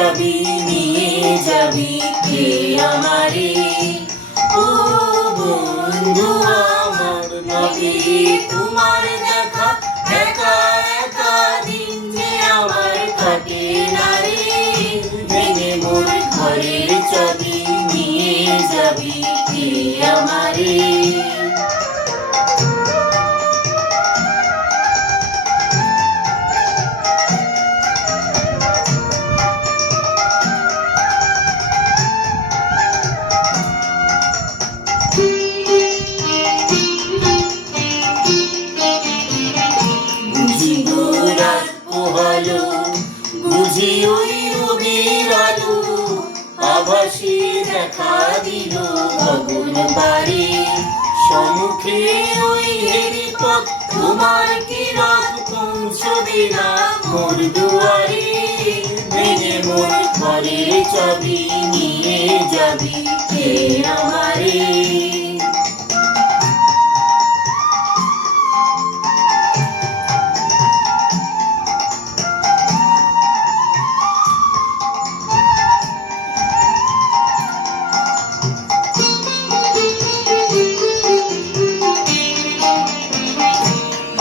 চাবি নিয়ে যাবি কে আমারে। ও বন্ধু আমার নবী তোমার দেখা একা একা দিন যে আমার কাটে না রে। ভেঙে মোর ঘরের চাবি নিয়ে যাবি কে আমারে। বুঝি রাত পোহালো, বুঝি ওই রবির আলো, আভাসে দেখা দিল গগন পারে। সম্মুখে ওই হেরি পথ তোমার কি রাত পৌঁছবে না মোর দুয়ারে। ভেঙে মোর ঘরের চাবি নিয়ে যাবি কে আমারে।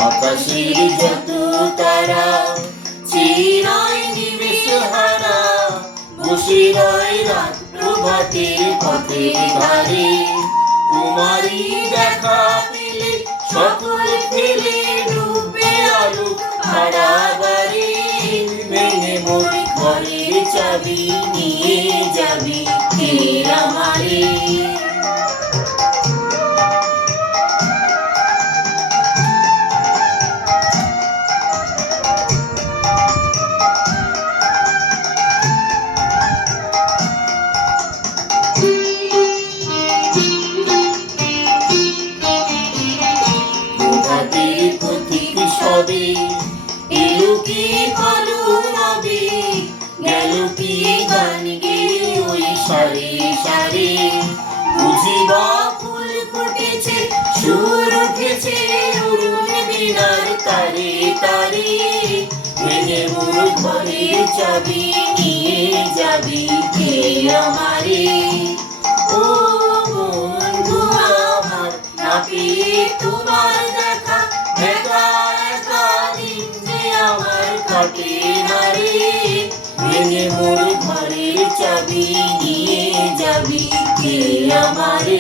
আকাশের যত তারা চিরাই নিমেষ হারা, বসে রয় রাত প্রভাতের পথের ধারে। তোমারই দেখা পেলে সকল ফেলে ডুবে আলো হারাবারে। ভেঙে মোর ঘরের চাবি নিয়ে যাবি কে আমারে। সবে এলো কি কালো নবী, গেল কি গান গেয়ে ওই সারে সারে। বুঝিবা ফুল ফুটেছে সুর উঠেছে অরুণ বীণার তারে তারে। ভেঙে মোর ঘরের চাবি নিয়ে যাবি কে আমারে। ও বন্ধু আমার না পেয়ে তোমার দেখা একা একা দিন যে আমার কাটে না রে। ভেঙে মোর ঘরের চাবি নিয়ে যাবি কে আমারে।